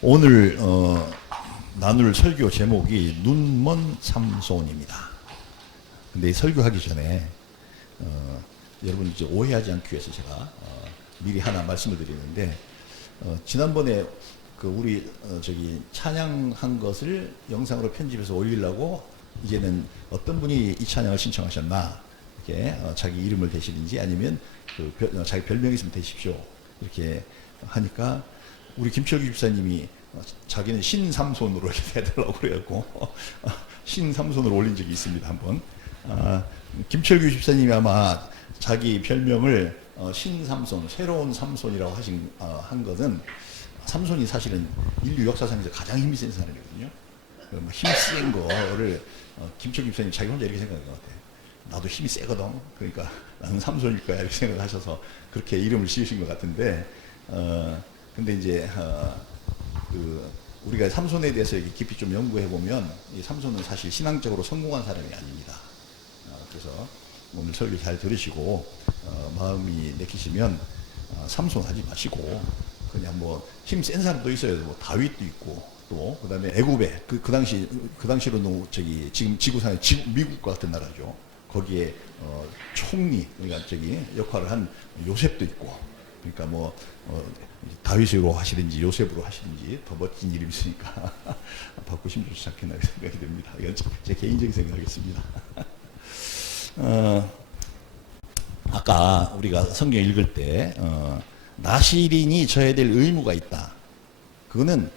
오늘 나눌 설교 제목이 눈먼 삼손입니다. 근데 이 설교하기 전에 여러분 이제 오해하지 않기 위해서 제가 미리 하나 말씀을 드리는데 지난번에 그 우리 저기 찬양한 것을 영상으로 편집해서 올리려고 이제는 어떤 분이 이 찬양을 신청하셨나 이렇게 자기 이름을 대시는지 아니면 그 자기 별명이 있으면 대십시오 이렇게 하니까 우리 김철규 집사님이 자기는 신삼손으로 이렇게 해달라고 그래갖고 신삼손으로 올린 적이 있습니다. 한번 김철규 집사님이 아마 자기 별명을 신삼손, 새로운 삼손이라고 한 것은 삼손이 사실은 인류 역사상에서 가장 힘이 센 사람이거든요. 힘센 거를 김철규 집사님 자기 혼자 이렇게 생각한 것 같아요. 나도 힘이 세거든. 그러니까 나는 삼손일 거야 이렇게 생각을 하셔서 그렇게 이름을 지으신 것 같은데 근데 이제 우리가 삼손에 대해서 이렇게 깊이 좀 연구해 보면 이 삼손은 사실 신앙적으로 성공한 사람이 아닙니다. 그래서 오늘 설교 잘 들으시고 마음이 내키시면 삼손 하지 마시고 그냥 뭐 힘 센 사람도 있어요. 뭐 다윗도 있고 또 그다음에 애굽에 그 당시로는 저기 지금 지구상의 미국 같은 나라죠. 거기에 총리 그러니까 저기 역할을 한 요셉도 있고 그러니까 뭐 다윗으로 하시든지 요셉으로 하시든지 더 멋진 이름이 있으니까 바꾸시면 좋지 않겠나 생각이 듭니다. 이건 제 개인적인 생각이겠습니다. 아까 우리가 성경 읽을 때 나시린이 져야 될 의무가 있다. 그거는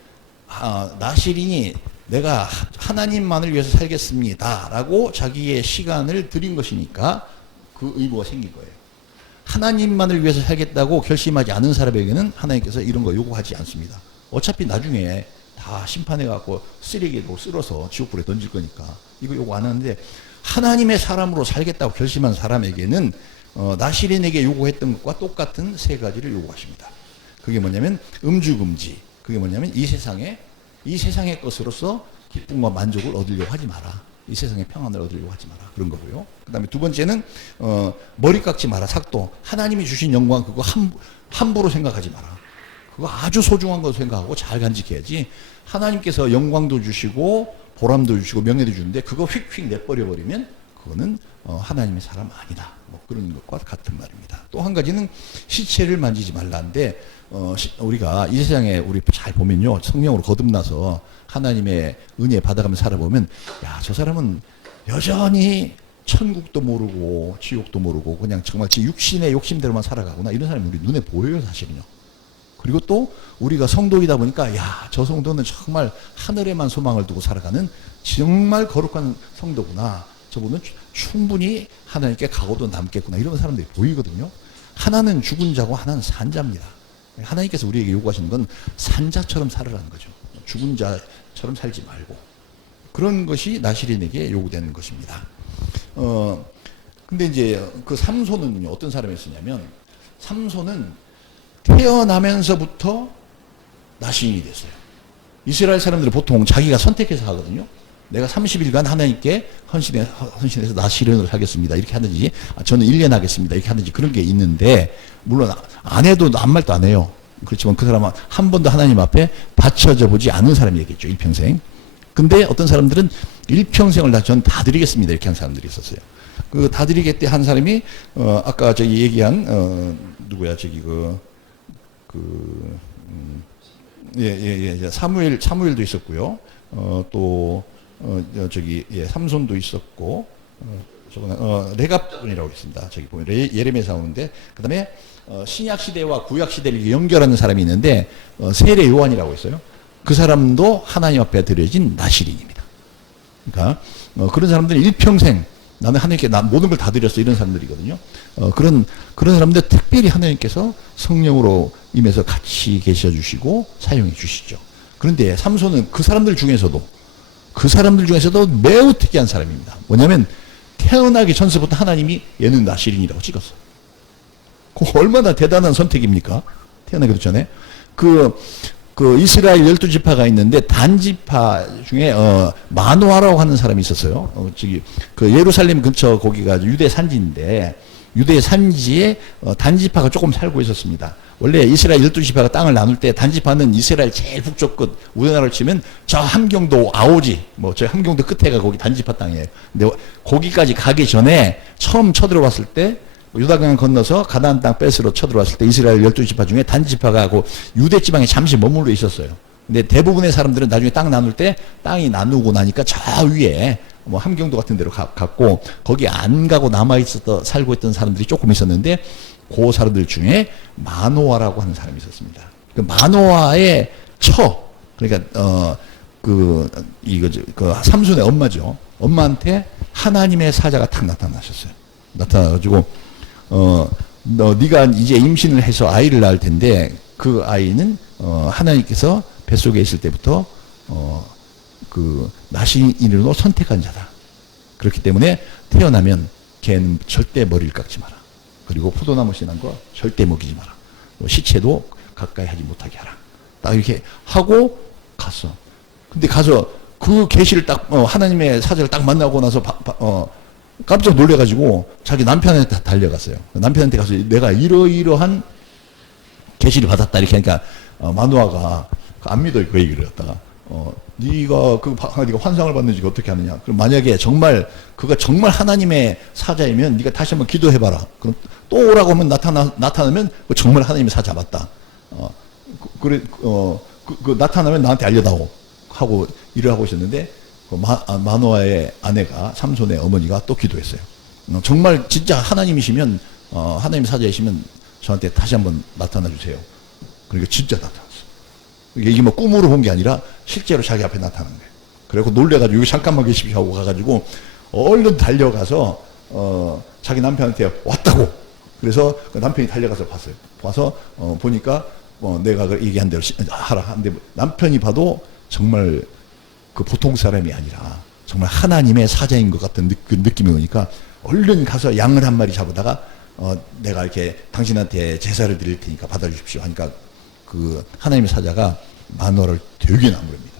나시린이 내가 하나님만을 위해서 살겠습니다 라고 자기의 시간을 드린 것이니까 그 의무가 생긴 거예요. 하나님만을 위해서 살겠다고 결심하지 않은 사람에게는 하나님께서 이런 거 요구하지 않습니다. 어차피 나중에 다 심판해갖고 쓰레기로 쓸어서 지옥불에 던질 거니까 이거 요구 안 하는데 하나님의 사람으로 살겠다고 결심한 사람에게는 나시린에게 요구했던 것과 똑같은 세 가지를 요구하십니다. 그게 뭐냐면 음주금지. 그게 뭐냐면 이 세상의 것으로서 기쁨과 만족을 얻으려고 하지 마라. 이 세상의 평안을 얻으려고 하지 마라. 그런 거고요. 그 다음에 두 번째는 머리 깎지 마라. 삭도. 하나님이 주신 영광 그거 함부로 생각하지 마라. 그거 아주 소중한 것으로 생각하고 잘 간직해야지. 하나님께서 영광도 주시고 보람도 주시고 명예도 주는데 그거 휙휙 내버려 버리면 그거는 하나님의 사람 아니다. 뭐 그런 것과 같은 말입니다. 또 한 가지는 시체를 만지지 말라는데 우리가 이 세상에 우리 잘 보면요. 성령으로 거듭나서 하나님의 은혜 받아가면서 살아보면 야, 저 사람은 여전히 천국도 모르고 지옥도 모르고 그냥 정말 지 육신의 욕심대로만 살아가구나. 이런 사람이 우리 눈에 보여요, 사실은요. 그리고 또 우리가 성도이다 보니까 야, 저 성도는 정말 하늘에만 소망을 두고 살아가는 정말 거룩한 성도구나. 저분은 충분히 하나님께 가고도 남겠구나. 이런 사람들이 보이거든요. 하나는 죽은 자고 하나는 산 자입니다. 하나님께서 우리에게 요구하시는 건 산자처럼 살으라는 거죠. 죽은 자처럼 살지 말고. 그런 것이 나시린에게 요구되는 것입니다. 근데 이제 그 삼손은 어떤 사람이었냐면 삼손은 태어나면서부터 나시린이 됐어요. 이스라엘 사람들은 보통 자기가 선택해서 하거든요. 내가 30일간 하나님께 헌신해서 나시린으로 살겠습니다. 이렇게 하든지, 저는 1년 하겠습니다. 이렇게 하든지 그런 게 있는데, 물론 안 해도 아무 말도 안 해요. 그렇지만 그 사람은 한 번도 하나님 앞에 바쳐져 보지 않은 사람이겠죠. 일평생. 근데 어떤 사람들은 일평생을 전 다 드리겠습니다. 이렇게 한 사람들이 있었어요. 그 다 드리겠대 한 사람이, 아까 저기 얘기한, 누구야, 저기 사무엘도 있었고요. 또, 삼손도 있었고, 레갑군이라고 있습니다. 저기 보면 예레미야서 나오는데, 그 다음에 신약 시대와 구약 시대를 연결하는 사람이 있는데, 세례 요한이라고 있어요. 그 사람도 하나님 앞에 드려진 나시린입니다. 그러니까 그런 사람들은 일평생 나는 하나님께 모든 걸 다 드렸어 이런 사람들이거든요. 그런 사람들 특별히 하나님께서 성령으로 임해서 같이 계셔 주시고 사용해 주시죠. 그런데 삼손은 그 사람들 중에서도 매우 특이한 사람입니다. 뭐냐면 태어나기 전서부터 하나님이 얘는 나시린이라고 찍었어. 그 얼마나 대단한 선택입니까? 태어나기도 전에 그 이스라엘 12지파가 있는데 단지파 중에 마노아라고 하는 사람이 있었어요. 그 예루살렘 근처 거기가 유대 산지인데 유대 산지에 단지파가 조금 살고 있었습니다. 원래 이스라엘 12지파가 땅을 나눌 때 단지파는 이스라엘 제일 북쪽 끝, 우리나라를 치면 저 함경도 아오지, 뭐 저 함경도 끝에가 거기 단지파 땅이에요. 근데 거기까지 가기 전에 처음 쳐들어왔을 때 유다강 건너서 가나안 땅 뺏으러 쳐들어왔을 때 이스라엘 12지파 중에 단지파가 그 유대 지방에 잠시 머물러 있었어요. 근데 대부분의 사람들은 나중에 땅 나눌 때 땅이 나누고 나니까 저 위에 뭐 함경도 같은 데로 갔고 거기 안 가고 살고 있던 사람들이 조금 있었는데 그 사람들 중에 마노아라고 하는 사람이 있었습니다. 그 마노아의 그러니까 그 삼손의 엄마죠. 엄마한테 하나님의 사자가 탁 나타나셨어요. 나타나가지고 네가 이제 임신을 해서 아이를 낳을 텐데 그 아이는 하나님께서 뱃속에 있을 때부터 그 나시인으로 선택한 자다. 그렇기 때문에 태어나면 걔는 절대 머리를 깎지 마라. 그리고 포도나무 씨난 거 절대 먹이지 마라. 시체도 가까이 하지 못하게 하라. 딱 이렇게 하고 갔어. 근데 가서 그 계시를 딱 하나님의 사자를 딱 만나고 나서 깜짝 놀래가지고 자기 남편한테 달려갔어요. 남편한테 가서 내가 이러이러한 계시를 받았다 이렇게 하니까 마누아가 안 믿어요. 그 얘기를 갖다가 네가 환상을 받는지 어떻게 하느냐. 그럼 만약에 그가 정말 하나님의 사자이면 네가 다시 한번 기도해봐라. 그럼 또 오라고 하면 나타나면 정말 하나님의 사자 맞다. 나타나면 나한테 알려다오 하고 일을 하고 있었는데 마노아의 아내가 삼손의 어머니가 또 기도했어요. 정말 진짜 하나님이시면 하나님 사자이시면 저한테 다시 한번 나타나 주세요. 그러니까 진짜 나타났어. 이게 뭐 꿈으로 본 게 아니라 실제로 자기 앞에 나타난 거예요. 그래서 놀래가지고 여기 잠깐만 계십시오 하고 가가지고 얼른 달려가서 자기 남편한테 왔다고. 그래서 그 남편이 달려가서 봤어요. 봐서 보니까 내가 얘기한 대로 하라 하는데 남편이 봐도 정말 그 보통 사람이 아니라 정말 하나님의 사자인 것 같은 그 느낌이 오니까 얼른 가서 양을 한 마리 잡아다가 내가 이렇게 당신한테 제사를 드릴 테니까 받아주십시오 하니까 그 하나님의 사자가 마노아를 되게 나무랍니다.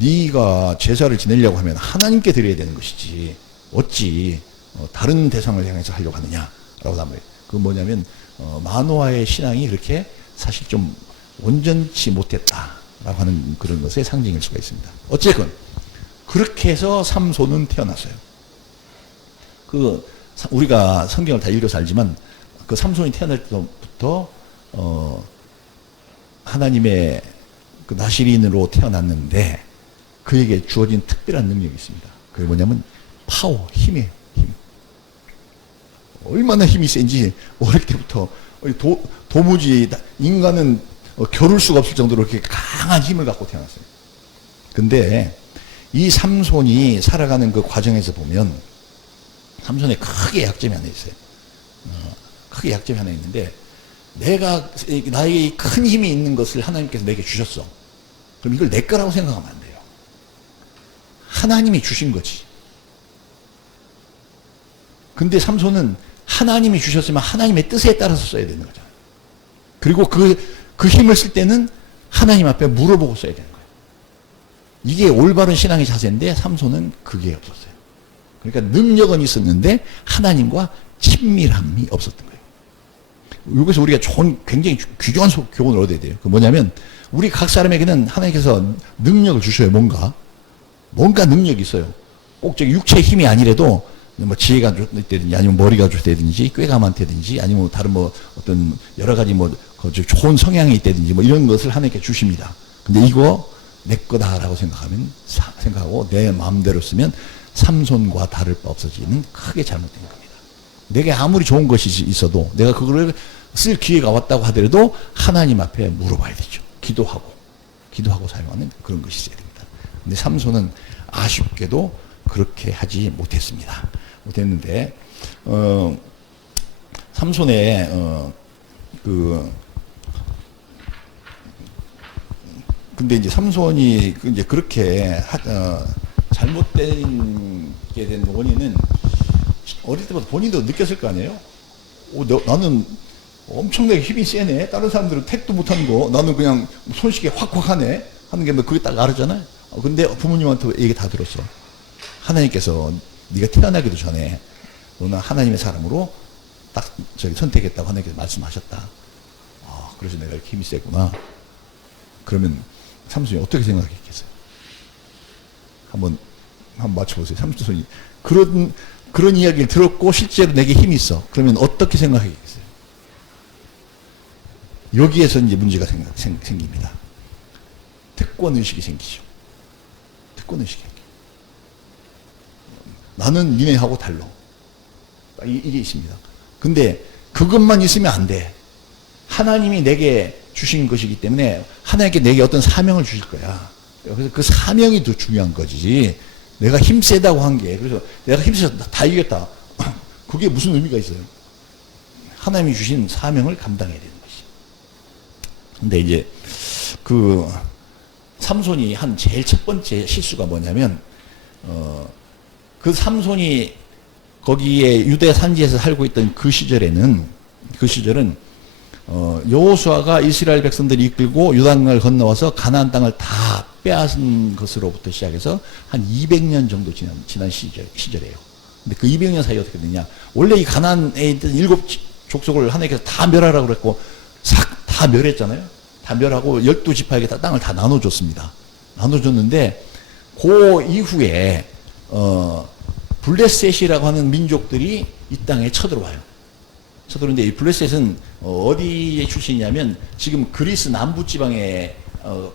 네가 제사를 지내려고 하면 하나님께 드려야 되는 것이지 어찌 다른 대상을 향해서 하려고 하느냐라고 나무래요. 그 뭐냐면 마노아의 신앙이 그렇게 사실 좀 온전치 못했다라고 하는 그런 것의 상징일 수가 있습니다. 어쨌건 그렇게 해서 삼손은 태어났어요. 우리가 성경을 다 읽어서 알지만 그 삼손이 태어날 때부터 하나님의 그 나시린으로 태어났는데 그에게 주어진 특별한 능력이 있습니다. 그게 뭐냐면 파워, 힘이에요. 힘. 얼마나 힘이 센지 어릴 때부터 도무지 인간은 겨룰 수가 없을 정도로 이렇게 강한 힘을 갖고 태어났어요. 근데 이 삼손이 살아가는 그 과정에서 보면 삼손에 크게 약점이 하나 있어요. 크게 약점이 하나 있는데 나에게 큰 힘이 있는 것을 하나님께서 내게 주셨어. 그럼 이걸 내 거라고 생각하면 안 돼요. 하나님이 주신 거지. 근데 삼손은 하나님이 주셨으면 하나님의 뜻에 따라서 써야 되는 거잖아요. 그리고 그 힘을 쓸 때는 하나님 앞에 물어보고 써야 되는 거예요. 이게 올바른 신앙의 자세인데 삼손은 그게 없었어요. 그러니까 능력은 있었는데 하나님과 친밀함이 없었던 거예요. 여기서 우리가 굉장히 귀중한 교훈을 얻어야 돼요. 그 뭐냐면 우리 각 사람에게는 하나님께서 능력을 주셔요. 뭔가 능력이 있어요. 꼭 저기 육체의 힘이 아니라도 뭐 지혜가 있다든지 아니면 머리가 좋다든지 꾀가 많다든지 아니면 다른 뭐 어떤 여러 가지 뭐 좋은 성향이 있다든지 뭐 이런 것을 하나님께 주십니다. 근데 이거 내 거다라고 생각하고 내 마음대로 쓰면 삼손과 다를 바 없어지는 크게 잘못된 겁니다. 내게 아무리 좋은 것이 있어도 내가 그거를 쓸 기회가 왔다고 하더라도 하나님 앞에 물어봐야 되죠. 기도하고 사용하는 그런 것이 있어야 됩니다. 근데 삼손은 아쉽게도 그렇게 하지 못했는데 삼손의 근데 이제 삼손이 이제 그렇게 잘못되게 된 원인은 어릴 때부터 본인도 느꼈을 거 아니에요? 나는 엄청나게 힘이 세네. 다른 사람들은 택도 못하는 거 나는 그냥 손쉽게 확확 하네 하는 게 뭐 그게 딱 알았잖아요. 근데 부모님한테 얘기 다 들었어. 하나님께서 네가 태어나기도 전에 너는 하나님의 사람으로 딱 선택했다고 하나님께서 말씀하셨다. 그래서 내가 이렇게 힘이 세구나. 그러면 삼손이 어떻게 생각했겠어요? 한번 맞춰보세요. 삼손이 그런 이야기를 들었고 실제로 내게 힘이 있어. 그러면 어떻게 생각하겠어요? 여기에서 이제 문제가 생깁니다. 특권의식이 생기죠. 특권의식이. 나는 니네하고 달라. 이게 있습니다. 근데 그것만 있으면 안 돼. 하나님이 내게 주신 것이기 때문에 하나님께 내게 어떤 사명을 주실 거야. 그래서 그 사명이 더 중요한 거지. 내가 힘 세다고 한 게, 그래서 내가 힘 세서 다 이겼다. 그게 무슨 의미가 있어요? 하나님이 주신 사명을 감당해야 되는 것이. 근데 이제 그 삼손이 한 제일 첫 번째 실수가 뭐냐면, 그 삼손이 거기에 유대 산지에서 살고 있던 그 시절은 여호수아가 이스라엘 백성들이 이끌고 요단강을 건너와서 가나안 땅을 다 빼앗은 것으로부터 시작해서 한 200년 정도 지난 시절이에요. 근데 그 200년 사이에 어떻게 되냐? 원래 이 가나안에 있던 7 족속을 하나님께서 다 멸하라고 그랬고 다 멸했잖아요. 다 멸하고 12지파에게 다 땅을 다 나눠줬습니다. 나눠줬는데 그 이후에 블레셋이라고 하는 민족들이 이 땅에 쳐들어와요. 쳐들어오는데 이 블레셋은 어디에 출신이냐면 지금 그리스 남부지방의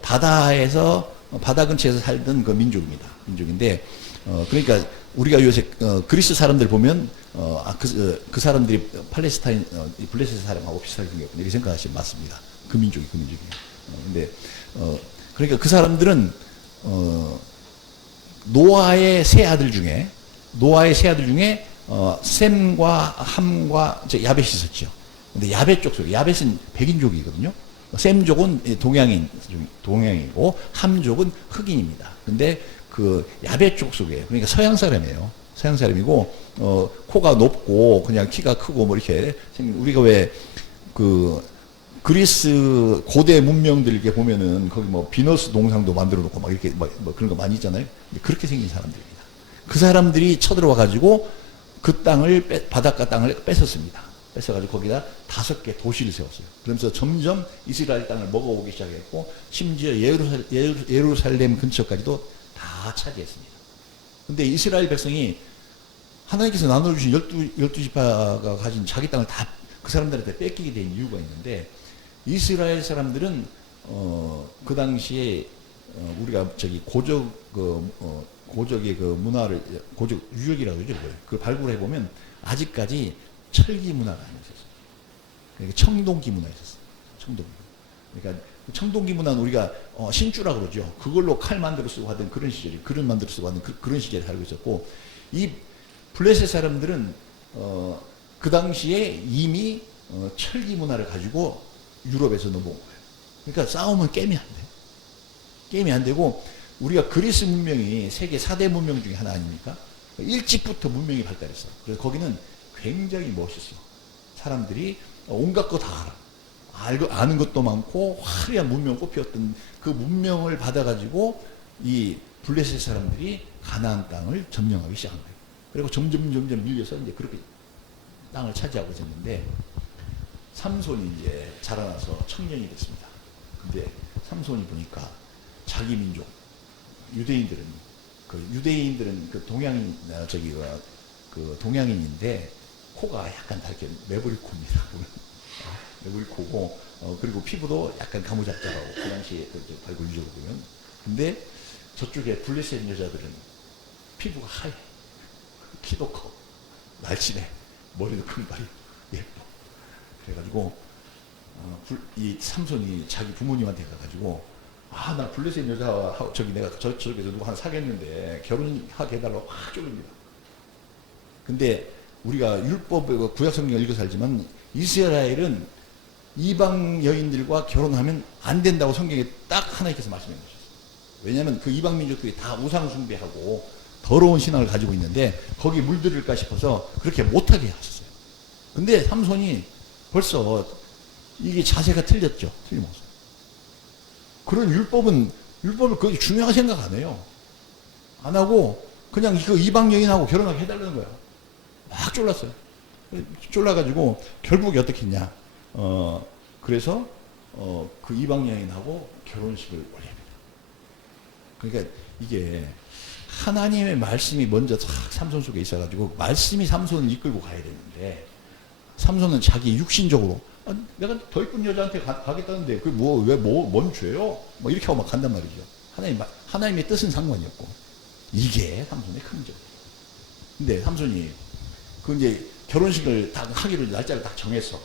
바다에서 바다 근처에서 살던 그 민족인데 그러니까 우리가 요새 그리스 사람들 보면 그 사람들이 팔레스타인 블레셋 사람하고 비슷하게 생겼군요. 이렇게 생각하시면 맞습니다. 그 민족이에요. 근데 그러니까 그 사람들은 노아의 세 아들 중에 셈과 함과 야벳이 있었죠. 근데 야벳 쪽 속에, 야벳은 백인족이거든요. 셈족은 동양이고 함족은 흑인입니다. 근데 그 야벳 쪽 속에, 그러니까 서양 사람이에요. 서양 사람이고 코가 높고 그냥 키가 크고 뭐 이렇게 우리가 왜 그 그리스 고대 문명들 이렇게 보면은 거기 뭐 비너스 동상도 만들어 놓고 막 이렇게 뭐 그런 거 많이 있잖아요. 그렇게 생긴 사람들입니다. 그 사람들이 쳐들어와 가지고 그 땅을 바닷가 땅을 뺏었습니다. 뺏어가지고 거기다 5개 도시를 세웠어요. 그러면서 점점 이스라엘 땅을 먹어오기 시작했고 심지어 예루살렘 근처까지도 다 차지했습니다. 근데 이스라엘 백성이 하나님께서 나눠주신 12지파가 가진 자기 땅을 다 그 사람들한테 뺏기게 된 이유가 있는데 이스라엘 사람들은 그 당시에 우리가 저기 고적의 그 문화를 고적 유적이라고 그러죠. 그걸 발굴해 보면 아직까지 철기 문화가 있었어요. 그러니까 청동기 문화가 있었어요. 청동기. 그러니까 청동기 문화는 우리가 신주라고 그러죠. 그걸로 칼 만들어 쓰고 하던 그런 시절이, 그릇 만들어 쓰고 하던 그런 시절에 살고 있었고, 이 블레셋 사람들은 그 당시에 이미 철기 문화를 가지고 유럽에서 넘어온 거예요. 그러니까 싸우면 게임이 안 돼요. 게임이 안 되고, 우리가 그리스 문명이 세계 4대 문명 중에 하나 아닙니까? 일찍부터 문명이 발달했어요. 그래서 거기는 굉장히 멋있어요. 사람들이 온갖 거 다 알아. 아는 것도 많고 화려한 문명 꽃피웠던 그 문명을 받아가지고 이 블레셋 사람들이 가나안 땅을 점령하기 시작한 거예요. 그리고 점점 밀려서 이제 그렇게 땅을 차지하고 있었는데 삼손이 이제 자라나서 청년이 됐습니다. 근데 삼손이 보니까 자기 민족 유대인들은 그 동양인 그 동양인인데 코가 약간 다 이렇게 매부리코입니다. 매부리코고 그리고 피부도 약간 가무잡잡하고 그 당시에 발굴 유적을 보면. 근데 저쪽에 블레셋 여자들은 피부가 하얘, 키도 커, 날씬해, 머리도 큰 발이 예뻐. 그래가지고 이 삼손이 자기 부모님한테 가가지고 나 블레셋 여자와 내가 저쪽에서 누구 하나 사귀었는데 결혼하게 해달라고 확 쫄립니다. 근데 우리가 율법 구약 성경을 읽어 살지만 이스라엘은 이방 여인들과 결혼하면 안 된다고 성경에 딱 하나님께서 말씀해 주셨어요. 왜냐하면 그 이방 민족들이 다 우상 숭배하고 더러운 신앙을 가지고 있는데 거기 물들을까 싶어서 그렇게 못하게 하셨어요. 근데 삼손이 벌써 이게 자세가 틀렸죠. 틀림없어요. 그런 율법을 그렇게 중요하게 생각 안 해요. 안 하고 그냥 그 이방 여인하고 결혼하게 해달라는 거야. 막 쫄랐어요. 쫄라가지고 결국에 어떻게 했냐. 그래서 그 이방 여인하고 결혼식을 올립니다. 그러니까 이게 하나님의 말씀이 먼저 삼손 속에 있어가지고 말씀이 삼손을 이끌고 가야 되는데 삼손은 자기 육신적으로 내가 더 이쁜 여자한테 가겠다는데 그게 뭔 죄요? 뭐 이렇게 하고 막 간단 말이죠. 하나님의 뜻은 상관이 없고 이게 삼손의 큰 문제예요. 근데 삼손이 그 이제 결혼식을 딱 하기로 날짜를 딱 정해서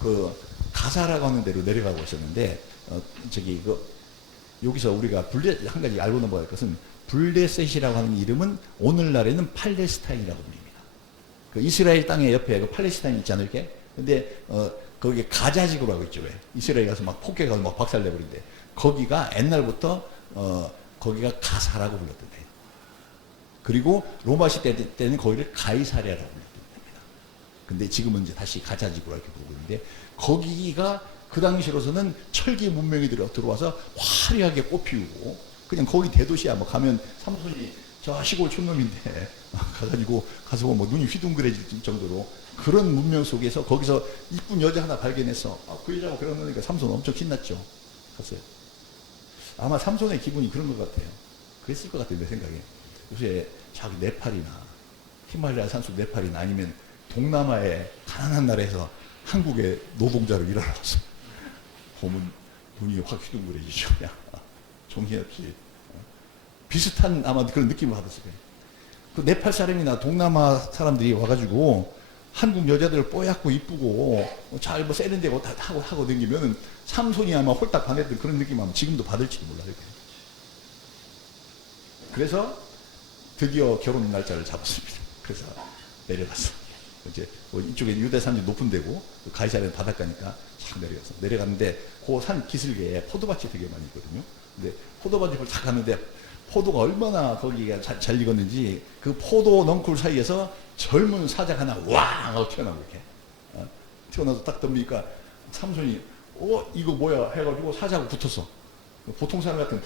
그 가사라고 하는 데로 내려가고 있었는데 여기서 우리가 한 가지 알고 넘어갈 것은 블레셋이라고 하는 이름은 오늘날에는 팔레스타인이라고 불립니다. 그 이스라엘 땅의 옆에 그 팔레스타인 있지 않을게? 근데 거기에 가자지구라고 있죠. 왜? 이스라엘 가서 막 폭격하고 막 박살내버린데 거기가 옛날부터 거기가 가사라고 불렸던 데예요. 그리고 로마 시대 때는 거기를 가이사랴라고 불렸던 데입니다. 근데 지금은 이제 다시 가자지구라고 이렇게 부르고 있는데 거기가 그 당시로서는 철기 문명이 들어와서 화려하게 꽃피우고 그냥 거기 대도시야. 뭐 가면 삼손이 저 시골 촌놈인데 가서 뭐 눈이 휘둥그레질 정도로 그런 문명 속에서 거기서 이쁜 여자 하나 발견해서 그 여자가 그러니까 삼손 엄청 신났죠. 갔어요. 아마 삼손의 기분이 그런 것 같아요. 그랬을 것 같아요. 내 생각에. 요새 자기 네팔이나 히말라야 산속 네팔이나 아니면 동남아의 가난한 나라에서 한국의 노동자로 일하러 왔어. 보면 눈이 확 휘둥그레지죠. 정신없이. 비슷한 아마 그런 느낌을 받았을 거예요. 그 네팔 사람이나 동남아 사람들이 와가지고 한국 여자들 뽀얗고 이쁘고 잘 뭐 세련되고 다 하고 다니면 삼손이 아마 홀딱 반했던 그런 느낌 아마 지금도 받을지도 몰라요. 그래서 드디어 결혼 날짜를 잡았습니다. 그래서 내려갔어. 이제 이쪽에 유대 산지 높은 데고 가이사랴는 바닷가니까 쫙 내려갔는데 그 산 기슭에 포도밭이 되게 많이 있거든요. 근데 포도밭을 딱 가는데 포도가 얼마나 거기가 잘 익었는지 그 포도 넝쿨 사이에서 젊은 사자가 하나 왕 하고 튀어나오고 이렇게 튀어나와서 딱 덤비니까 삼손이 이거 뭐야 해가지고 사자하고 붙었어. 보통 사람 같으면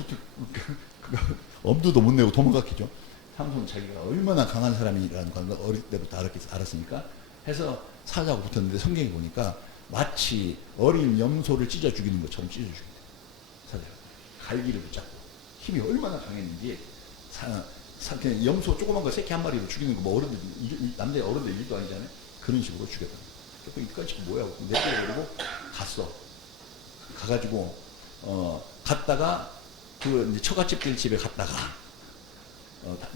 엄두도 못 내고 도망갔겠죠. 삼손은 자기가 얼마나 강한 사람이라는 걸 어릴 때부터 알았으니까 해서 사자하고 붙었는데 성경에 보니까 마치 어린 염소를 찢어 죽이는 것처럼 찢어 죽인대. 사자가 갈기를 붙잡고 힘이 얼마나 강했는지 그냥 염소 조그만 거 새끼 한 마리로 죽이는 거 뭐 어른들 남자 어른들 일도 아니잖아요. 그런 식으로 죽였다. 조금 이까지 뭐야 내버려두고 갔어. 가가지고 갔다가 그 이제 처갓집들 집에 갔다가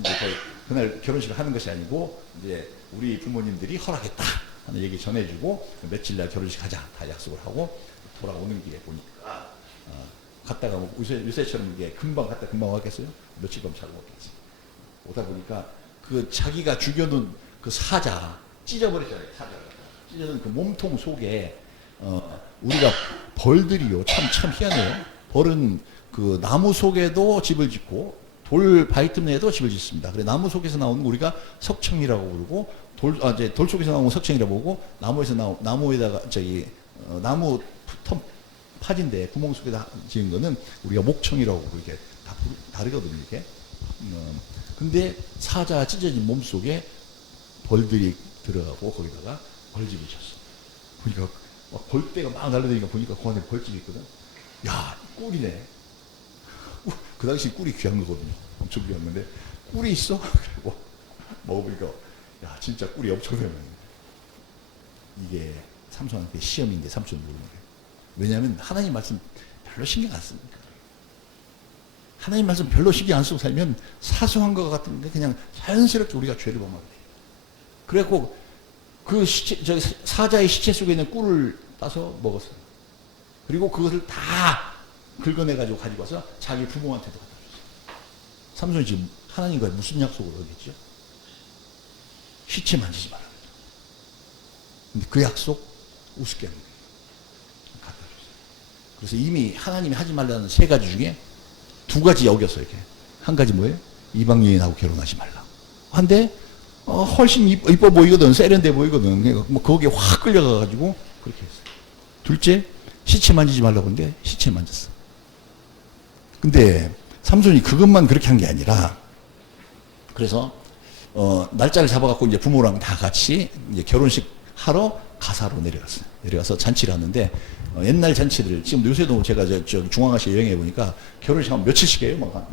이제 그날 결혼식을 하는 것이 아니고 이제 우리 부모님들이 허락했다 하는 얘기 전해주고 며칠날 결혼식 하자 다 약속을 하고 돌아오는 길에 보니까 갔다가 뭐 요새처럼 이게 금방 갔다 금방 왔겠어요? 며칠 밤 자고 왔겠지. 오다 보니까 그 자기가 죽여둔 그 사자 찢어버렸잖아요. 사자가 찢어둔 그 몸통 속에 우리가 벌들이요 참 희한해요. 벌은 그 나무 속에도 집을 짓고 돌 바위틈내에도 집을 짓습니다. 그래 나무 속에서 나오는 우리가 석청이라고 부르고 돌 속에서 나오는 석청이라고 보고 나무에다가 나무 텀 파진데 구멍 속에다 지은 거는 우리가 목청이라고 부르고 이렇게 다 다르거든요. 이렇게. 근데 사자 찢어진 몸 속에 벌들이 들어가고 거기다가 벌집을 쳤어. 보니까 벌떼가 막 날아다니니까 보니까 그 안에 벌집이 있거든. 야 꿀이네. 그 당시 꿀이 귀한 거거든요. 엄청 귀한 건데 꿀이 있어? 그리고 먹어보니까 야 진짜 꿀이 엄청 되면 이게 삼손한테 시험인데 삼손 모르는 거예요. 왜냐하면 하나님 말씀 별로 신경 안 씁니까? 하나님 말씀 별로 신경 안 쓰고 살면 사소한 것 같은데 그냥 자연스럽게 우리가 죄를 범하게 돼요. 그래갖고 그 사자의 시체 속에 있는 꿀을 따서 먹었어요. 그리고 그것을 다 긁어내가지고 가지고 와서 자기 부모한테도 갖다 줬어요. 삼손이 지금 하나님과 무슨 약속을 얻었죠? 시체 만지지 말라. 근데 그 약속 우습게 하는 거예요. 갖다 줬어요. 그래서 이미 하나님이 하지 말라는 3가지 중에 2가지 어겼어요. 이렇게. 한 가지 뭐예요? 이방 여인하고 결혼하지 말라. 한데 훨씬 이뻐 보이거든. 세련돼 보이거든. 그러니까 뭐 거기에 확 끌려가가지고 그렇게 했어요. 둘째, 시체 만지지 말라고 했는데 시체 만졌어. 근데 삼손이 그것만 그렇게 한 게 아니라 그래서 날짜를 잡아갖고 이제 부모랑 다 같이 이제 결혼식 하러 가사로 내려갔어요. 내려가서 잔치를 하는데 옛날 잔치들 지금 요새도 제가 저 중앙아시아 여행해 보니까 결혼식 하면 며칠씩 해요.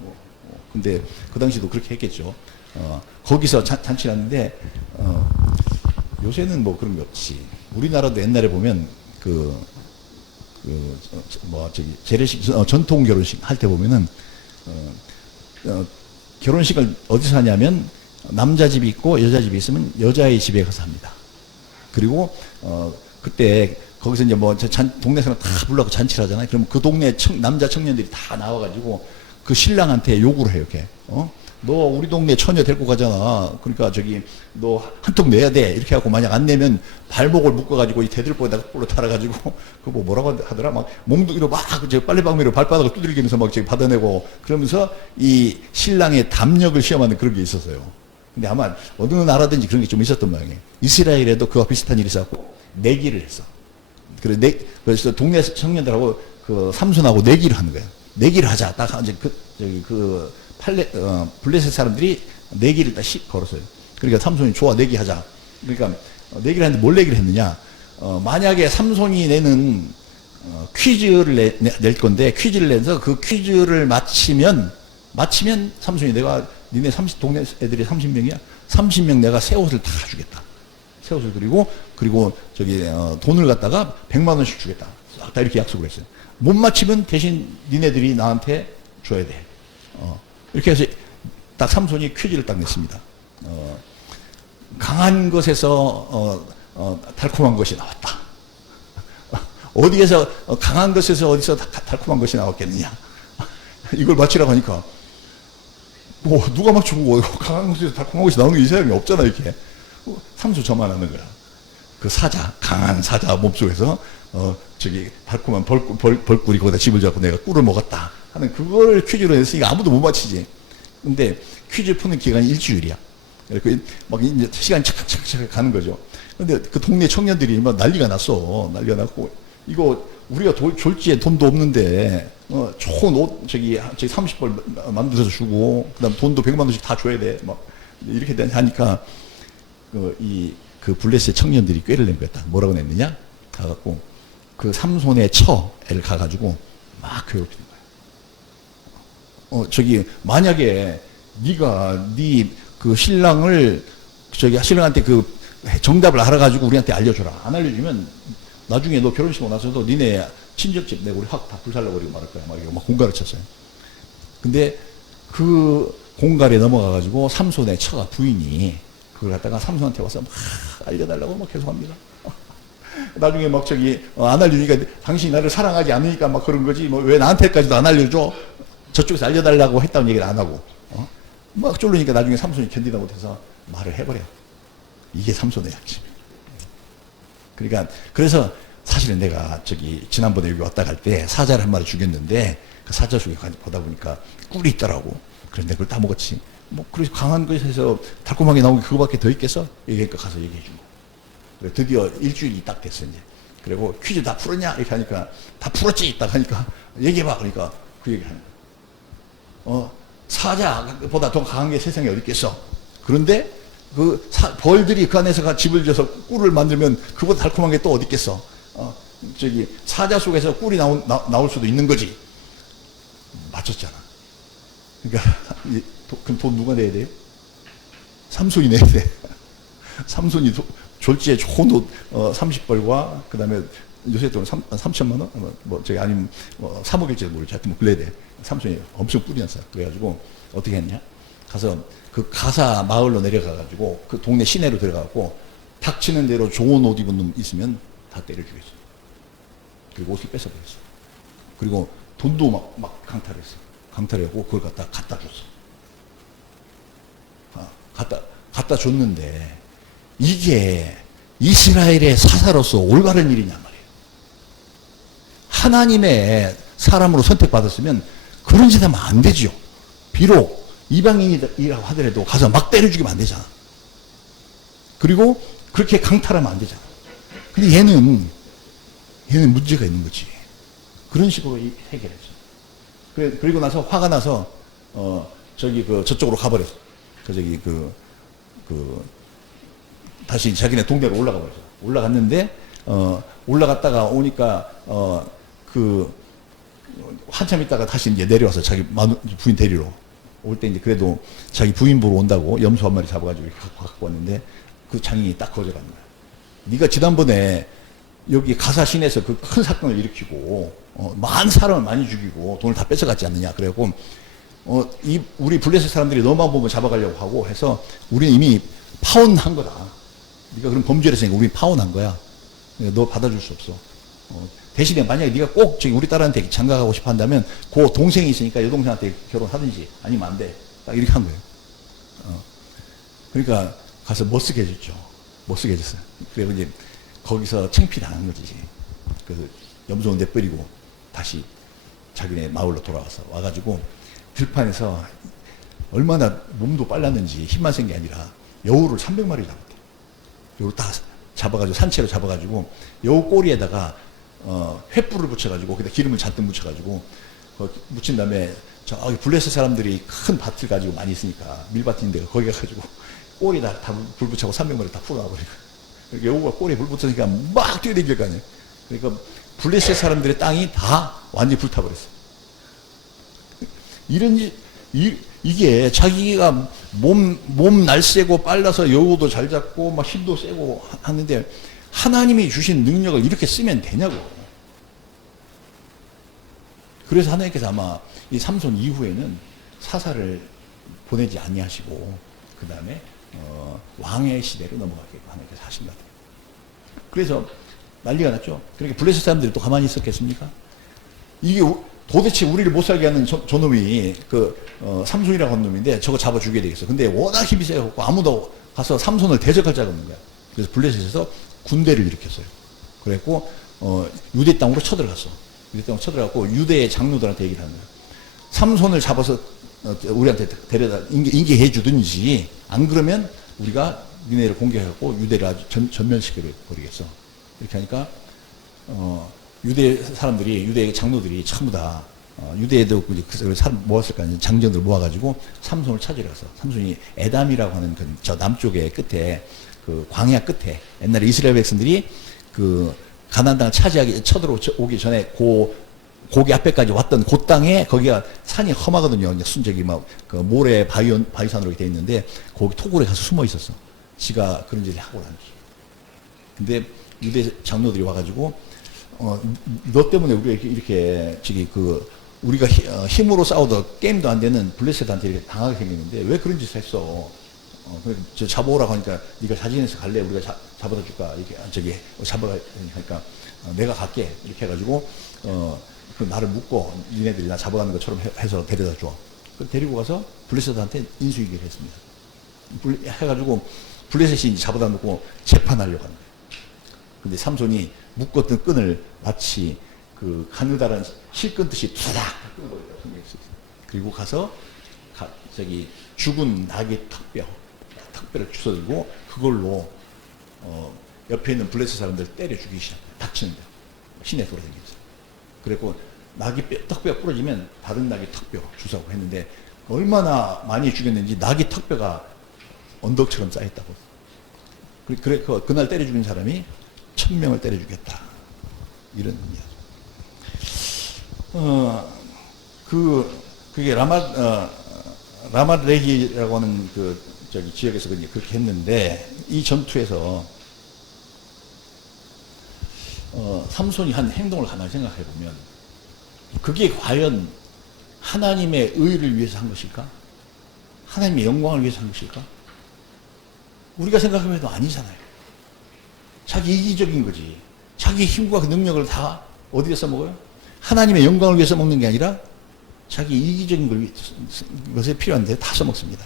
근데 그 당시도 그렇게 했겠죠. 거기서 잔치를 하는데 요새는 뭐 그런 게 없지. 우리나라도 옛날에 보면 재래식 전통 결혼식 할 때 보면은 결혼식을 어디서 하냐면 남자 집이 있고 여자 집이 있으면 여자의 집에 가서 합니다. 그리고 그때 거기서 이제 뭐 동네 사람 다 불러서 잔치를 하잖아요. 그러면 그 동네 남자 청년들이 다 나와가지고 그 신랑한테 요구를 해요. 이렇게 너 우리 동네 처녀 데리고 가잖아. 그러니까 너 한 통 내야 돼. 이렇게 하고 만약 안 내면 발목을 묶어가지고 이 대들보에다가 뿔로 달아가지고 그거 뭐라고 하더라. 막 몽둥이로 막 빨래방미로 발바닥을 두들기면서 막 받아내고 그러면서 이 신랑의 담력을 시험하는 그런 게 있었어요. 근데 아마 어느 나라든지 그런 게 좀 있었던 모양이에요. 이스라엘에도 그와 비슷한 일이 있었고 내기를 했어. 그래서 동네 청년들하고 그 삼손하고 내기를 하는 거예요. 내기를 하자. 딱 이제 블레셋 사람들이 내기를 딱 걸었어요. 그러니까 삼손이 좋아 내기하자. 그러니까 내기를 했는데 뭘 내기를 했느냐? 만약에 삼손이 내는 퀴즈를 낼 건데 퀴즈를 내서 그 퀴즈를 맞히면 삼손이 내가 니네 동네 애들이 30명이야. 30명 내가 새 옷을 다 주겠다. 새 옷을 그리고 돈을 갖다가 100만 원씩 주겠다. 싹 다 이렇게 약속을 했어요. 못 맞히면 대신 니네들이 나한테 줘야 돼. 이렇게 해서 딱 삼손이 퀴즈를 딱 냈습니다. 강한 것에서 달콤한 것이 나왔다. 어디에서 강한 것에서 어디서 달콤한 것이 나왔겠느냐. 이걸 맞히라고 하니까 누가 맞추고 강한 것에서 달콤한 것이 나오는 게 이 사람이 없잖아. 이렇게 삼손 저만 하는 거야. 그 강한 사자 몸속에서 달콤한 벌꿀이 거기다 집을 잡고 내가 꿀을 먹었다 하는 그걸 퀴즈로 냈으니까 아무도 못 맞히지. 근데 퀴즈 푸는 기간이 일주일이야. 막 이제 시간이 착착착착 가는 거죠. 근데 그 동네 청년들이 막 난리가 났어. 난리가 났고, 이거 우리가 졸지에 돈도 없는데, 좋은 옷, 30벌 만들어서 주고, 그 다음 돈도 100만 원씩 다 줘야 돼. 막, 이렇게 하니까, 그 블레셋 청년들이 꾀를 낸 거였다. 뭐라고 냈느냐? 가갖고, 그 삼손의 처를 가가지고, 막 괴롭히는 거야. 만약에, 네가, 그 신랑을, 신랑한테 그 정답을 알아가지고 우리한테 알려줘라. 안 알려주면, 나중에 너 결혼식 오고 나서도 니네 친척집 내가 우리 확 다 불살라버리고 말할 거야. 막 공갈을 쳤어요. 근데 그 공갈에 넘어가가지고 삼손의 처가 부인이 그걸 갖다가 삼손한테 와서 막 알려달라고 막 계속 합니다. 나중에 막 안 알려주니까 당신이 나를 사랑하지 않으니까 막 그런 거지. 뭐 왜 나한테까지도 안 알려줘? 저쪽에서 알려달라고 했다는 얘기를 안 하고. 막 쫄르니까 나중에 삼손이 견디다 못해서 말을 해버려. 이게 삼손의 약점. 그러니까, 그래서 사실은 내가 지난번에 여기 왔다 갈 때 사자를 한 마리 죽였는데 그 사자 속에 보다 보니까 꿀이 있더라고. 그런데 그걸 다 먹었지. 그래서 강한 것에서 달콤하게 나온 게 그거밖에 더 있겠어? 얘기하니까 가서 얘기해주고. 그래, 드디어 일주일이 딱 됐어, 이제. 그리고 퀴즈 다 풀었냐? 이렇게 하니까 다 풀었지? 딱 하니까 얘기해봐. 그러니까 그 얘기 하는 거야. 사자보다 더 강한 게 세상에 어디 있겠어? 그런데 벌들이 그 안에서 집을 져서 꿀을 만들면 그보다 달콤한 게 또 어디 있겠어? 사자 속에서 꿀이 나올 수도 있는 거지. 맞췄잖아. 그러니까, 그럼 돈 누가 내야 돼요? 삼손이 내야 돼. 삼손이 졸지에 좋은 옷 30벌과, 그 다음에 요새 돈 3천만 원? 아니면 3억일지도 모르지. 하여튼 그래야 돼. 삼손이 엄청 꿀이 났어. 그래가지고, 어떻게 했냐? 가서 그 가사 마을로 내려가가지고 그 동네 시내로 들어가고 닥치는 대로 좋은 옷 입은 놈 있으면 다 때려 죽였어. 그리고 옷을 뺏어버렸어. 그리고 돈도 막 강탈했어. 강탈하고 그걸 갖다 줬어. 갖다 줬는데 이게 이스라엘의 사사로서 올바른 일이냐 말이에요. 하나님의 사람으로 선택받았으면 그런 짓 하면 안 되죠. 비록 이방인이라고 하더라도 가서 막 때려 죽이면 안 되잖아. 그리고 그렇게 강탈하면 안 되잖아. 근데 얘는 문제가 있는 거지. 그런 식으로 해결했어. 그리고 나서 화가 나서 저쪽으로 가버렸어. 다시 자기네 동네로 올라가 버렸어. 올라갔는데 올라갔다가 오니까 그 한참 있다가 다시 이제 내려와서 자기 부인 데리러 올 때 이제 그래도 자기 부인 보러 온다고 염소 한 마리 잡아가지고 갖고 왔는데 그 장인이 딱 거절하는 거야. 네가 지난번에 여기 가사시내에서 그 큰 사건을 일으키고 많은 사람을 많이 죽이고 돈을 다 뺏어갔지 않느냐. 그래갖고 우리 블레셋 사람들이 너만 보면 잡아가려고 하고 해서 우리는 이미 파혼한 거다. 네가 그런 범죄를 했으니까 우리 파혼한 거야. 너 받아줄 수 없어. 대신에 만약에 네가 꼭 저기 우리 딸한테 장가가고 싶어 한다면 그 동생이 있으니까 여동생한테 결혼하든지 아니면 안 돼. 딱 이렇게 한 거예요. 그러니까 가서 못쓰게 해줬죠. 못쓰게 해줬어요. 그리고 이제 거기서 창피당한 거지. 그래서 염소는 내버리고 다시 자기네 마을로 돌아와서 와가지고 들판에서 얼마나 몸도 빨랐는지 힘만 센 게 아니라 여우를 300마리 잡았대. 여우를 다 잡아가지고 산채로 잡아가지고 여우 꼬리에다가 횃불을 붙여가지고 거기다 기름을 잔뜩 묻혀가지고 묻힌 다음에 저기 블레셋 사람들이 큰 밭을 가지고 많이 있으니까 밀밭인데 거기 가가지고 꼬리에다 다 불 붙여고 300마리 다 풀어놔버리고 그러니까 여우가 꼬리에 불 붙으니까 막 뛰어다닐 거 아니에요. 그러니까 블레셋 사람들의 땅이 다 완전히 불타버렸어요. 이게 자기가 몸 날쌔고 빨라서 여우도 잘 잡고 막 힘도 세고 하는데 하나님이 주신 능력을 이렇게 쓰면 되냐고. 그래서 하나님께서 아마 이 삼손 이후에는 사사를 보내지 아니하시고 그 다음에 왕의 시대로 넘어가게 하나님께서 하신 것 같아요. 그래서 난리가 났죠. 그러니까 블레셋 사람들이 또 가만히 있었겠습니까? 이게 도대체 우리를 못 살게 하는 저놈이 삼손이라고 하는 놈인데 저거 잡아 죽여야 되겠어. 근데 워낙 힘이 세갖고 아무도 가서 삼손을 대적할 자가 없는 거야. 그래서 블레셋에서 군대를 일으켰어요. 그랬고 유대 땅으로 쳐들어갔어. 유대 땅으로 쳐들어갔고 유대의 장로들한테 얘기를 하는 거야. 삼손을 잡아서 우리한테 데려다 인계해 주든지 안 그러면 우리가 니네를 공격해갖고 유대를 아주 전면시켜 버리겠어. 이렇게 하니까 유대 사람들이 유대 장로들이 전부 다 유대에도 그 사람 모았을 거 아니에요. 장정들 모아가지고 삼손을 찾으러 갔어. 삼손이 에담이라고 하는 저 남쪽의 끝에 그 광야 끝에 옛날에 이스라엘 백성들이 그 가나안 땅을 차지하기 쳐들어오기 전에 고기 앞에까지 왔던 그 땅에 거기가 산이 험하거든요. 순적이 막 그 모래 바위산으로 되어 있는데 거기 토굴에 가서 숨어 있었어. 지가 그런 짓을 하고 나니까. 근데 유대 장로들이 와가지고 너 때문에 우리가 이렇게 저기 우리가 힘으로 싸우다 게임도 안 되는 블레셋한테 이렇게 당하게 생겼는데 왜 그런 짓을 했어? 저 잡아오라고 하니까 네가 자진해서 갈래? 우리가 잡아다 줄까? 이렇게 저기 잡아가 하니까 내가 갈게 이렇게 해가지고 나를 묶고 니네들이 나 잡아가는 것처럼 해서 데려다 줘. 데리고 가서 블레셋한테 인수위기를 했습니다. 해가지고 블레셋이 잡아다 놓고 재판하려고 하는 거예요. 근데 삼손이 묶었던 끈을 마치 그 가느다란 실 끊듯이 투닥 끊고 그리고 가서 저기 죽은 낙의 턱뼈를 주워들고 그걸로 옆에 있는 블레셋 사람들 때려 죽이기 시작해요. 닥치는데 시내 돌아다니면서. 그리고 턱뼈가 부러지면 다른 낙의 턱뼈 주사고 했는데 얼마나 많이 죽였는지 낙의 턱뼈가 언덕처럼 쌓였다고. 그날 때려 죽인 사람이 1000명을 때려 죽였다. 이런 이야기. 그게 라말레히라고 하는 저기 지역에서 그렇게 했는데 이 전투에서 삼손이 한 행동을 가만히 생각해 보면 그게 과연 하나님의 의를 위해서 한 것일까? 하나님의 영광을 위해서 한 것일까? 우리가 생각해도 아니잖아요. 자기 이기적인 거지. 자기 힘과 그 능력을 다 어디에 써먹어요? 하나님의 영광을 위해서 먹는 게 아니라 자기 이기적인 것에 필요한데 다 써먹습니다.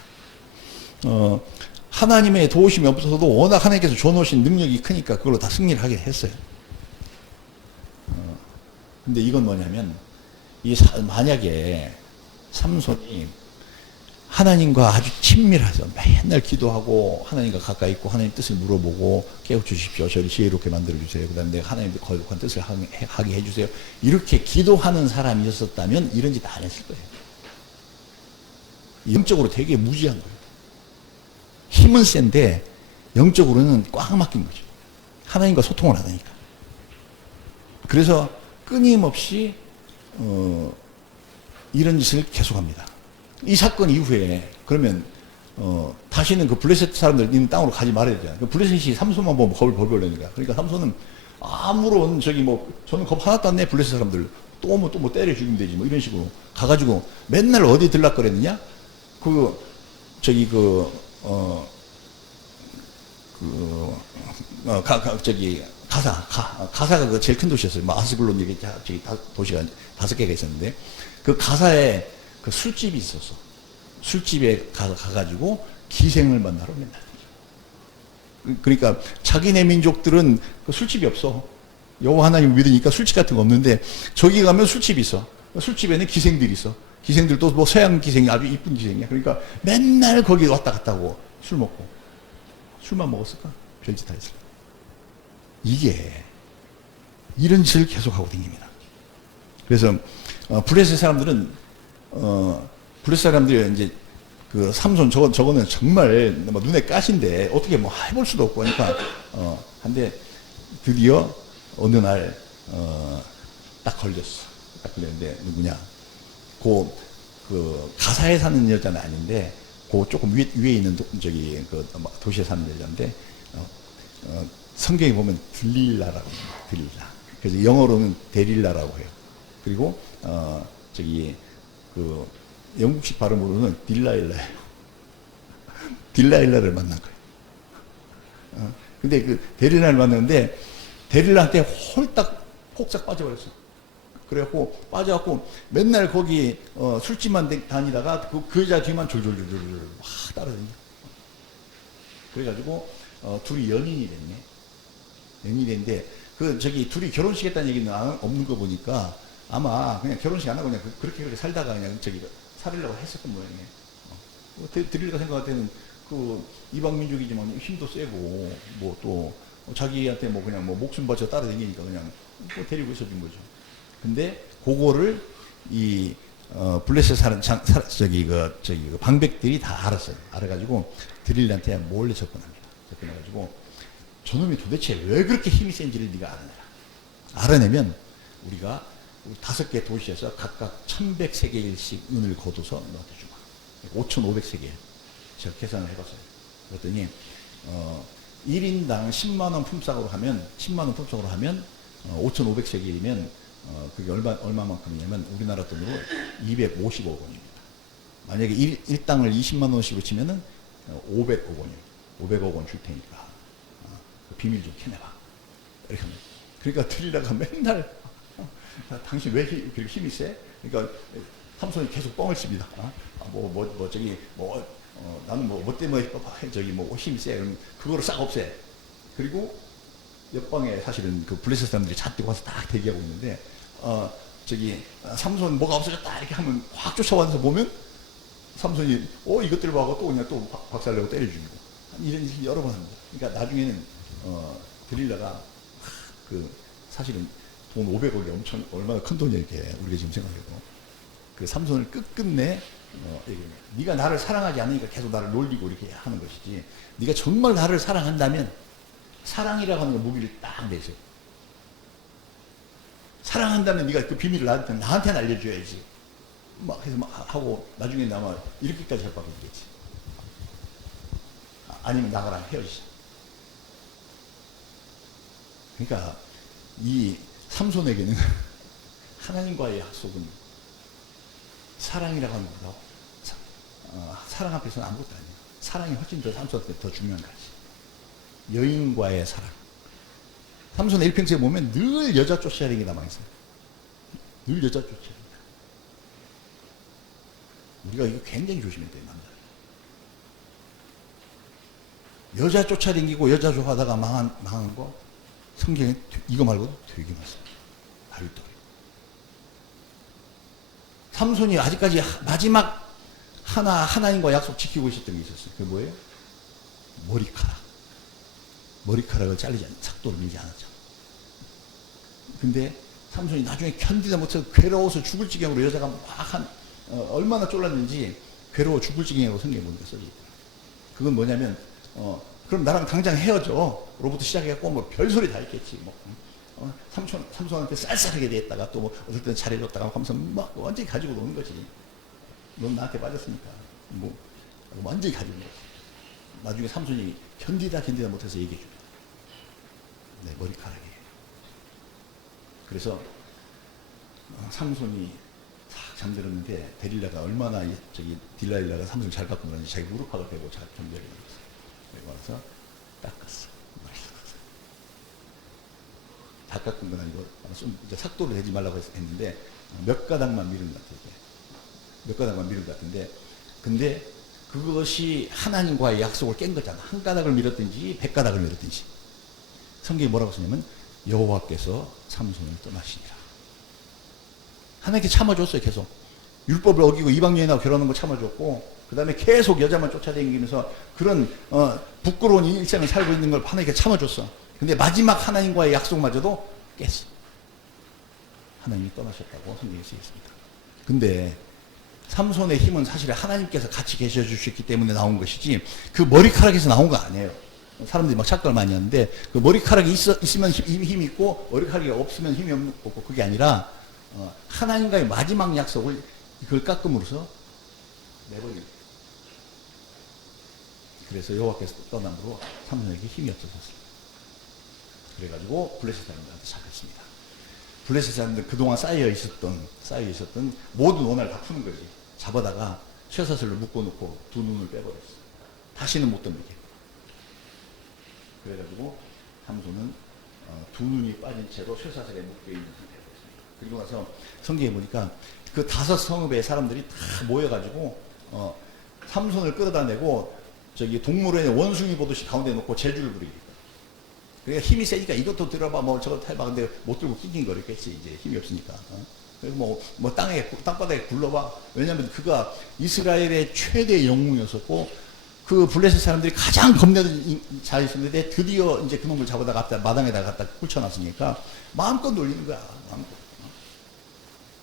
하나님의 도우심이 없어서도 워낙 하나님께서 줘놓으신 능력이 크니까 그걸로 다 승리를 하게 했어요. 근데 이건 뭐냐면 만약에 삼손이 하나님과 아주 친밀해서 맨날 기도하고 하나님과 가까이 있고 하나님 뜻을 물어보고 깨워주십시오. 저를 지혜롭게 만들어주세요. 그 다음에 내가 하나님의 거룩한 뜻을 하게 해주세요. 이렇게 기도하는 사람이었었다면 이런 짓 안 했을 거예요. 영적으로 되게 무지한 거예요. 힘은 센데 영적으로는 꽉 막힌 거죠. 하나님과 소통을 하다니까. 그래서 끊임없이 이런 짓을 계속합니다. 이 사건 이후에 그러면 다시는 그 블레셋 사람들 있는 땅으로 가지 말아야 되잖아요. 그 블레셋이 삼손만 보면 겁을 벌벌 내니까. 그러니까 삼손은 아무런 저는 겁 하나도 안 내. 블레셋 사람들 또 오면 또 뭐 때려 죽이면 되지 뭐 이런 식으로 가가지고 맨날 어디 들락거렸느냐? 가사가 그 제일 큰 도시였어요. 뭐 아스글론 얘기 저기 도시가 5개가 있었는데 그 가사에 그 술집이 있었어. 술집에 가가지고 기생을 만나러 맨날. 그러니까 자기네 민족들은 그 술집이 없어. 여호와 하나님 믿으니까 술집 같은 거 없는데 저기 가면 술집이 있어. 술집에는 기생들이 있어. 기생들도 뭐 서양 기생이 아주 이쁜 기생이야. 그러니까 맨날 거기 왔다 갔다 하고 술 먹고. 술만 먹었을까? 별짓 다 했을까? 이게 이런 짓을 계속하고 다닙니다. 그래서 블레셋 사람들은 블레셋 사람들이 이제 그 삼손 저거는 정말 뭐 눈에 가시인데 어떻게 뭐 해볼 수도 없고 하니까 한데 드디어 어느 날 딱 걸렸어. 딱 걸렸는데 누구냐? 그 가사에 사는 여자는 아닌데 그 조금 위에 있는 저기 그 도시에 사는 여자인데 성경에 보면 들릴라라고 합니다. 들릴라. 그래서 영어로는 데릴라라고 해요. 그리고 저기 그 영국식 발음으로는 딜라일라예요. 딜라일라를 만난 거예요. 근데 그 데릴라를 만났는데 데릴라한테 홀딱 폭삭 빠져버렸어. 그래갖고 빠져갖고 맨날 거기 술집만 다니다가 그 여자 뒤만 졸졸졸졸 막 따라다녀. 그래가지고 둘이 연인이 됐네. 연인이 됐는데 저기 둘이 결혼식했다는 얘기는 없는 거 보니까 아마 그냥 결혼식 안 하고 그냥 그렇게 살다가 그냥 저기 살으려고 했었던 모양이에요. 드릴가 생각할 때는 그 이방 민족이지만 힘도 세고 뭐 또 자기한테 뭐 그냥 뭐 목숨 바쳐 따라다니니까 그냥 뭐 데리고 있어준 거죠. 근데 그거를 이 블레셋 사는 저기 그 방백들이 다 알았어요. 알아가지고 드릴한테 몰래 접근합니다. 접근해가지고 저놈이 도대체 왜 그렇게 힘이 센지를 네가 알아내라. 알아내면 우리가 5개 도시에서 각각 1100세겔씩 은을 거둬서 너한테 주마. 5500세겔. 제가 계산을 해봤어요. 그랬더니 1인당 10만원 품삯으로 하면 5500세겔이면 그게 얼마만큼이냐면 우리나라 돈으로 250억 원입니다. 만약에 1당을 20만 원씩으로 치면은 500억 원이에요. 500억 원 줄 테니까 그 비밀 좀 캐내봐. 이렇게 합니다. 그러니까 드릴라가 맨날 당신 왜 그렇게 힘이 세? 그러니까 삼손이 계속 뻥을 칩니다. 나는 뭐 때문에 저기 뭐 힘이 세. 그러면 그거를 싹 없애. 그리고 옆방에 사실은 그 블레셋 사람들이 잔뜩 와서 딱 대기하고 있는데 저기 삼손 뭐가 없어졌다 이렇게 하면 확 쫓아와서 보면 삼손이 이것들 봐고 또 그냥 또 박살내고 때려주고 이런 일이 여러 번 합니다. 그러니까 나중에는 드릴라가 사실은 돈 500억이 엄청 얼마나 큰 돈이야 이렇게 우리가 지금 생각해도 그 삼손을 끝끝내 네가 나를 사랑하지 않으니까 계속 나를 놀리고 이렇게 하는 것이지 네가 정말 나를 사랑한다면 사랑이라고 하는 무기를 딱 내세요. 사랑한다면 네가 그 비밀을 나한테 알려줘야지. 막 해서 막 하고 나중에는 아마 이렇게까지 할 수밖에 없겠지. 아니면 나가랑 헤어지자. 그러니까 이 삼손에게는 하나님과의 약속은 사랑이라고 하는 거고 사랑 앞에서는 아무것도 아니에요. 사랑이 훨씬 더 삼손한테 더 중요한 거지. 여인과의 사랑. 삼손의 일평생에 보면 늘 여자 쫓아야 되는 게 남아있어요. 늘 여자 쫓아야 된다. 우리가 이거 굉장히 조심해야 돼요, 남자. 여자 쫓아다니고 여자 좋아하다가 망한 거 성경에 이거 말고도 되게 많습니다. 다윗도. 삼손이 아직까지 마지막 하나님과 약속 지키고 있었던 게 있었어요. 그게 뭐예요? 머리카락을 잘리지 않는 삭도를 밀지 않았죠. 근데 삼손이 나중에 견디다 못해서 괴로워서 죽을 지경으로 여자가 막 얼마나 쫄랐는지 괴로워 죽을 지경으로 성경에 보니까 써져 있더라고요. 그건 뭐냐면 그럼 나랑 당장 헤어져. 로부터 시작해갖고 뭐 별소리 다 했겠지. 뭐. 삼손한테 쌀쌀하게 대했다가 또 뭐 어떨 때는 잘해줬다가 하면서 막 완전히 가지고 노는 거지. 넌 나한테 빠졌으니까. 뭐 완전히 가지고 노는 거지. 나중에 삼손이 견디다 못해서 얘기해 줘. 내 머리카락이. 그래서 삼손이 탁 잠들었는데 데릴라가 얼마나 딜랄라가 삼손을 잘 갖고 노는지 자기 무릎팍을 베고 잘 견뎌를 했어. 그리고 와서 닦았어. 다 깎은 건 아니고 좀 이제 삭도를 내지 말라고 했는데 몇 가닥만 미는 것 같아요. 몇 가닥만 미는 것 같은데 근데 그것이 하나님과의 약속을 깬 거잖아. 한 가닥을 밀었든지 100가닥을 밀었든지. 성경이 뭐라고 쓰냐면 여호와께서 삼손을 떠나시니라. 하나님께 참아줬어요. 계속 율법을 어기고 이방인하고 결혼하는 거 참아줬고 그 다음에 계속 여자만 쫓아다니면서 그런 부끄러운 일생을 살고 있는 걸 하나님께 참아줬어. 근데 마지막 하나님과의 약속마저도 깼어. 하나님이 떠나셨다고 성경에 쓰여 있습니다. 근데 삼손의 힘은 사실 하나님께서 같이 계셔 주셨기 때문에 나온 것이지 그 머리카락에서 나온 거 아니에요. 사람들이 막 착각을 많이 하는데 그 머리카락이 있으면 힘이 있고 머리카락이 없으면 힘이 없고 그게 아니라 하나님과의 마지막 약속을 그걸 깎음으로써 내버리는 거예요. 그래서 여호와께서 떠남으로 삼손에게 힘이 없어졌어요. 그래가지고 블레셋 사람들한테 잡혔습니다. 블레셋 사람들 그동안 쌓여 있었던 모든 원한을 다 푸는 거지. 잡아다가 쇠사슬로 묶어놓고 두 눈을 빼버렸어. 다시는 못 던지게. 그래가지고 삼손은 두 눈이 빠진 채로 쇠사슬에 묶여있는 상태였습니다. 그리고 나서 성경에 보니까 그 5성읍의 사람들이 다 모여가지고 삼손을 끌어다내고 동물원에 원숭이 보듯이 가운데 놓고 제주를 부리고 그러니까 힘이 세니까 이것도 들어봐 뭐 저것도 해봐. 근데 못 들고 낑낑거리겠지. 이제 힘이 없으니까. 그리고 뭐 땅바닥에 굴러봐. 왜냐면 그가 이스라엘의 최대 영웅이었었고 그 블레셋 사람들이 가장 겁내던 자였었는데 드디어 이제 그놈을 잡아다가 갖다 마당에다 갖다 꿀쳐놨으니까 마음껏 놀리는 거야. 마음껏.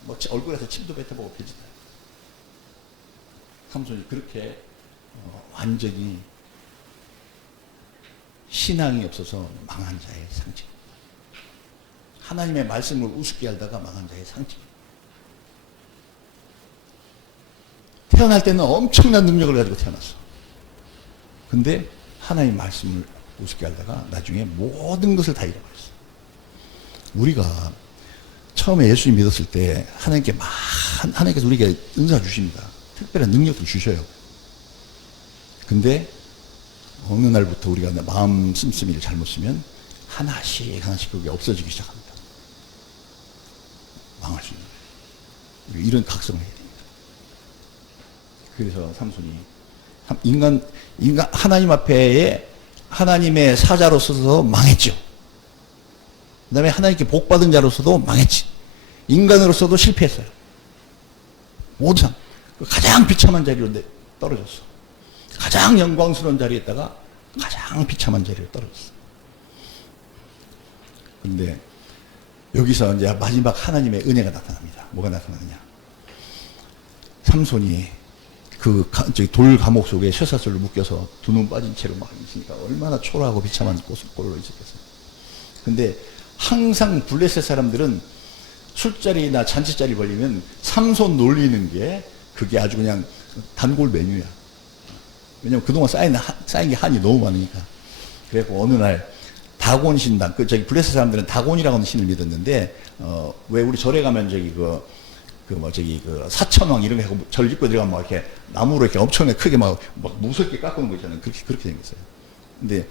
뭐 얼굴에서 침도 뱉어보고 그러지다. 삼손이 그렇게 완전히 신앙이 없어서 망한 자의 상징. 하나님의 말씀을 우습게 알다가 망한 자의 상징. 태어날 때는 엄청난 능력을 가지고 태어났어. 근데 하나님의 말씀을 우습게 알다가 나중에 모든 것을 다 잃어버렸어. 우리가 처음에 예수님 믿었을 때 하나님께서 우리에게 은사 주십니다. 특별한 능력도 주셔요. 근데 어느 날부터 우리가 마음 씀씀이를 잘못 쓰면 하나씩 그게 없어지기 시작합니다. 망할 수 있는 거예요. 이런 각성을 해야 됩니다. 그래서 삼손이 인간 하나님 앞에 하나님의 사자로서도 망했죠. 그 다음에 하나님께 복받은 자로서도 망했지. 인간으로서도 실패했어요. 모든 가장 비참한 자리로 떨어졌어. 가장 영광스러운 자리에다가 가장 비참한 자리로 떨어졌어. 근데 여기서 이제 마지막 하나님의 은혜가 나타납니다. 뭐가 나타나느냐. 삼손이 돌 감옥 속에 쇠사슬로 묶여서 두 눈 빠진 채로 막 있으니까 얼마나 초라하고 비참한 꼴로 있었겠어요. 근데 항상 블레셋 사람들은 술자리나 잔치자리 벌리면 삼손 놀리는 게 그게 아주 그냥 단골 메뉴야. 왜냐면 그동안 쌓인 게 한이 너무 많으니까. 그래갖고 어느 날 다곤 신당, 블레셋 사람들은 다곤이라고 하는 신을 믿었는데, 왜 우리 절에 가면 사천왕 이런 거 하고 절 짓고 들어가면 막 이렇게 나무로 이렇게 엄청나게 크게 막 무섭게 깎는 거 있잖아요. 그렇게 생겼어요. 근데,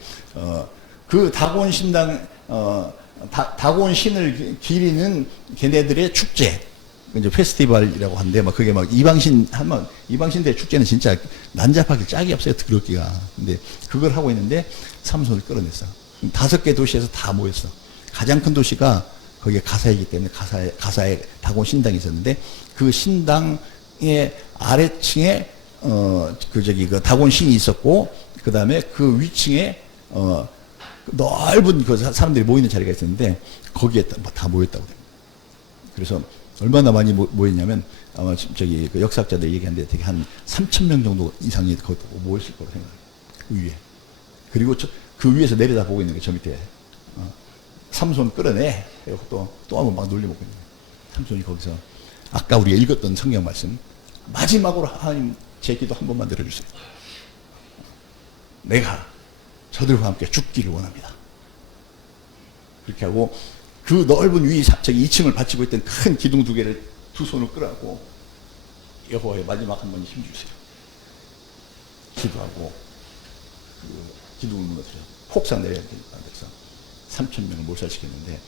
그 다곤 신당, 다곤 신을 기리는 걔네들의 축제. 이제 페스티벌이라고 하는데, 그게 이방신대 축제는 진짜 난잡하기 짝이 없어요. 그렇기가. 근데 그걸 하고 있는데, 삼손을 끌어냈어. 5개 도시에서 다 모였어. 가장 큰 도시가 거기에 가사이기 때문에 가사에 다곤 신당이 있었는데, 그 신당의 아래층에, 그 다곤 신이 있었고, 그 다음에 그 위층에, 넓은 그 사람들이 모이는 자리가 있었는데, 거기에 다 모였다고 됩니다. 그래서, 얼마나 많이 모였냐면 아마 그 역사학자들 얘기하는데 되게 한 3,000명 정도 이상이 거기 모였을 거라고 생각해요. 그 위에. 그리고 그 위에서 내려다보고 있는 게 저 밑에 삼손 끌어내. 또 한번 막 놀려먹고 있는 거예요. 삼손이 거기서 아까 우리가 읽었던 성경 말씀 마지막으로 하나님 제 기도 한 번만 들어주세요. 내가 저들과 함께 죽기를 원합니다. 그렇게 하고 그 넓은 위 저기 2층을 받치고 있던 큰 기둥 2개를 두 손을 끌어안고 여호와의 마지막 한 번 힘주세요. 기도하고 그 기둥을 무너뜨려 폭삭 내려서 3,000명을 몰살시켰는데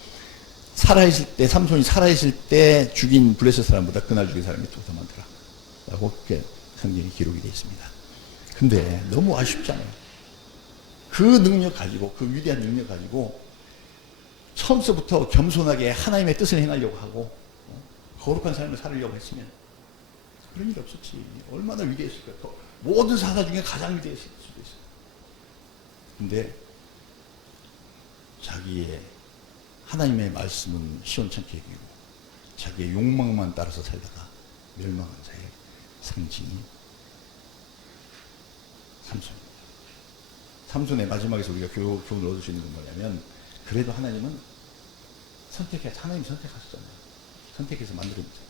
살아있을 때 삼손이 살아있을 때 죽인 블레셋 사람보다 그날 죽인 사람이 더 많더라 라고 그렇게 성경에 기록이 되어 있습니다. 근데 너무 아쉽잖아요. 그 능력 가지고 그 위대한 능력 가지고 처음서부터 겸손하게 하나님의 뜻을 행하려고 하고 거룩한 삶을 살려고 했으면 그런 일 없었지. 얼마나 위대했을까. 모든 사사 중에 가장 위대했을 수도 있어요. 근데 자기의 하나님의 말씀은 시원찮게 여기고 자기의 욕망만 따라서 살다가 멸망한 자의 상징이 삼손입니다. 삼손의 마지막에서 우리가 교훈을 얻을 수 있는 건 뭐냐면 그래도 하나님은 하나님 선택하셨잖아요. 선택해서 만들어주세요.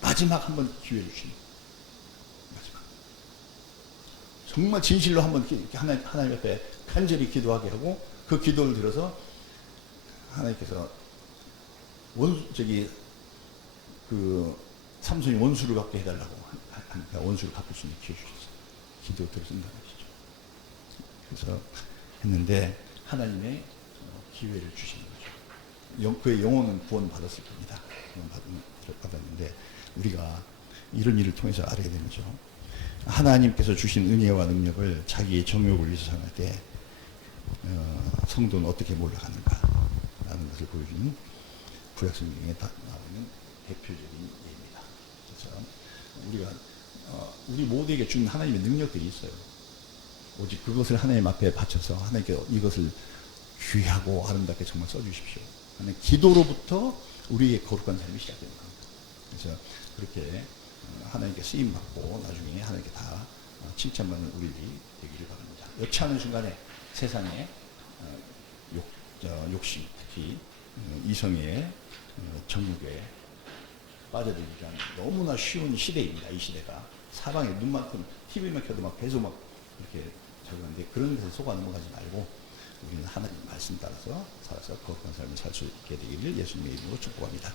마지막 한번 기회를 주십니다. 마지막. 정말 진실로 한번 하나님 앞에 간절히 기도하게 하고 그 기도를 들어서 하나님께서 삼손이 원수를 갚게 해달라고 하니까 원수를 갚을 수 있는 기회 주셨어요. 기도 들어준다는 것이죠. 그래서 했는데 하나님의 기회를 주시는 거죠. 그의 영혼은 구원 받았을 겁니다. 구원 받았는데 우리가 이런 일을 통해서 알아야 되는 거죠. 하나님께서 주신 은혜와 능력을 자기의 정욕을 위해서 사용할 때 성도는 어떻게 몰락하는가 라는 것을 보여주는 구약성경에 나오는 대표적인 예입니다. 그래서 우리가 우리 모두에게 주는 하나님의 능력들이 있어요. 오직 그것을 하나님 앞에 바쳐서 하나님께 이것을 귀하고 아름답게 정말 써주십시오. 하나님 기도로부터 우리의 거룩한 삶이 시작되는 겁니다. 그래서 그렇게 하나님께 쓰임받고 나중에 하나님께 다 칭찬받는 우리들이 되기를 바랍니다. 여차하는 순간에 세상에 욕심, 특히 이성의 정욕에 빠져들기가 너무나 쉬운 시대입니다. 이 시대가 사방에 눈만큼 TV만 켜도 막 계속 막 이렇게 적용하는데 그런 데서 속아 넘어가지 말고 우리는 하나님 말씀 따라서 살아서 거룩한 삶을 살 수 있게 되기를 예수님의 이름으로 축복합니다.